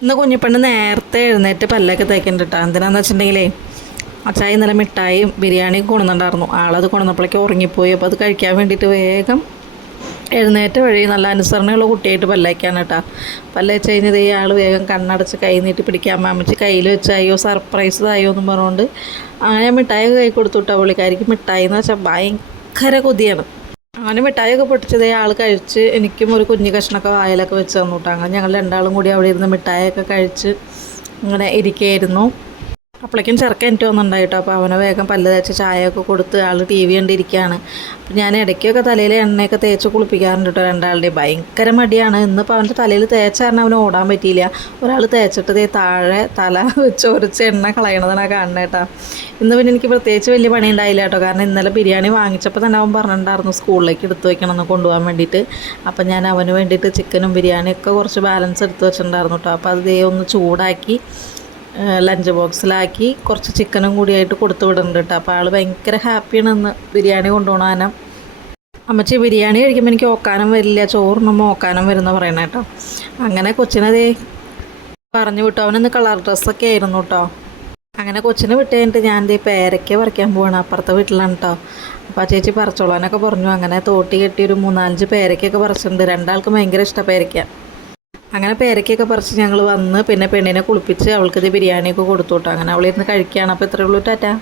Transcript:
ഇന്ന് കുഞ്ഞിപ്പെണ്ണ് നേരത്തെ എഴുന്നേറ്റ് പല്ലൊക്കെ തേക്കുന്നുണ്ട് കേട്ടോ. എന്തിനാന്ന് വെച്ചിട്ടുണ്ടെങ്കിലേ അച്ചായി ഇന്നലെ മിഠായിയും ബിരിയാണിയും കൊണ്ടുവന്നിട്ടുണ്ടായിരുന്നു. ആളത് കൊണ്ടുവന്നപ്പോഴേക്കും ഉറങ്ങിപ്പോയി. അപ്പോൾ അത് കഴിക്കാൻ വേണ്ടിയിട്ട് വേഗം എഴുന്നേറ്റ് വഴി നല്ല അനുസരണയുള്ള കുട്ടിയായിട്ട് പല്ലേക്കാണ് കേട്ടോ. പല്ലേച്ച് കഴിഞ്ഞത് ഈ ആൾ വേഗം കണ്ണടച്ച് കൈ നീട്ടി പിടിക്കാൻ മാമിച്ച് കയ്യിൽ വെച്ചായോ സർപ്രൈസ് ആയോ എന്നും പറഞ്ഞുകൊണ്ട് ഞാൻ മിഠായി കൈ കൊടുത്തു കേട്ടോ. പുള്ളിക്കാരിക്ക് മിഠായി എന്ന് വെച്ചാൽ ഭയങ്കര കൊതിയാണ്. അങ്ങനെ മിഠായിയൊക്കെ പൊട്ടിച്ചതേ ആൾ കഴിച്ച് എനിക്കും ഒരു കുഞ്ഞു കഷ്ണമൊക്കെ വായിലൊക്കെ വെച്ച് തന്നു കേട്ടോ. അങ്ങനെ ഞങ്ങൾ രണ്ടാളും കൂടി അവിടെ ഇരുന്ന് മിഠായിയൊക്കെ കഴിച്ച് ഇങ്ങനെ ഇരിക്കുകയായിരുന്നു. അപ്പോഴേക്കും ചെറുക്കൻ എനിക്ക് വന്നിട്ടുണ്ടായിട്ടോ. അപ്പോൾ അവനെ വേഗം പല്ല് തേച്ച് ചായയൊക്കെ കൊടുത്ത് ആൾ ടി വി കണ്ടിരിക്കുകയാണ്. അപ്പം ഞാൻ ഇടയ്ക്കൊക്കെ തലയിൽ എണ്ണയൊക്കെ തേച്ച് കുളിപ്പിക്കാറുണ്ട് കേട്ടോ രണ്ടാളുടെയും. ഭയങ്കര മടിയാണ്. ഇന്നിപ്പോൾ അവൻ്റെ തലയിൽ തേച്ച കാരണം അവന് ഓടാൻ പറ്റിയില്ല. ഒരാൾ തേച്ചിട്ട് താഴെ തല വെച്ച് ഒരച്ച് എണ്ണ കളയണതാണ് കാണുന്നത് കേട്ടോ. ഇന്ന് പിന്നെ എനിക്ക് പ്രത്യേകിച്ച് വലിയ പണി ഉണ്ടായില്ല കേട്ടോ. കാരണം ഇന്നലെ ബിരിയാണി വാങ്ങിച്ചപ്പോൾ തന്നെ അവൻ പറഞ്ഞിട്ടുണ്ടായിരുന്നു സ്കൂളിലേക്ക് എടുത്ത് വയ്ക്കണമെന്ന് കൊണ്ടുപോകാൻ വേണ്ടിയിട്ട്. അപ്പം ഞാൻ അവന് വേണ്ടിയിട്ട് ചിക്കനും ബിരിയാണിയൊക്കെ കുറച്ച് ബാലൻസ് എടുത്ത് വെച്ചിട്ടുണ്ടായിരുന്നു കേട്ടോ. അപ്പോൾ അത് ഒന്ന് ചൂടാക്കി ലഞ്ച് ബോക്സിലാക്കി കുറച്ച് ചിക്കനും കൂടിയായിട്ട് കൊടുത്തു വിടുന്നുണ്ട് കേട്ടോ. അപ്പോൾ ആൾ ഭയങ്കര ഹാപ്പിയാണ് ഇന്ന് ബിരിയാണി കൊണ്ടുപോകാനും. അമ്മച്ചി ബിരിയാണി കഴിക്കുമ്പോൾ എനിക്ക് ഓക്കാനം വരില്ല, ചോറിനുമ്പോൾ ഓക്കാനം വരുന്ന പറയണ കേട്ടോ. അങ്ങനെ കൊച്ചിനതേ പറഞ്ഞു വിട്ടു. അവനിന്ന് കളർ ഡ്രസ്സൊക്കെ ആയിരുന്നു കേട്ടോ. അങ്ങനെ കൊച്ചിനെ വിട്ട് കഴിഞ്ഞിട്ട് ഞാൻ ദേ പേരയ്ക്ക പറിക്കാൻ പോവാണ്. അപ്പുറത്തെ വീട്ടിലാണ് കേട്ടോ. അപ്പോൾ ആ ചേച്ചി പറിച്ചോളാനൊക്കെ പറഞ്ഞു. അങ്ങനെ തോട്ടി കെട്ടി ഒരു 3-5 പേരയ്ക്കൊക്കെ പറിച്ചിട്ടുണ്ട്. രണ്ടാൾക്കും ഭയങ്കര ഇഷ്ടമാണ് പേരയ്ക്ക. അങ്ങനെ പേരയ്ക്കൊക്കെ പറിച്ച് ഞങ്ങൾ വന്ന് പിന്നെ പെണ്ണിനെ കുളിപ്പിച്ച് അവൾക്കിത് ബിരിയാണിയൊക്കെ കൊടുത്തു കേട്ടോ. അങ്ങനെ അവളിരുന്ന് കഴിക്കുകയാണ്. അപ്പോൾ ഇത്രയേ ഉള്ളൂ. ടാറ്റാ.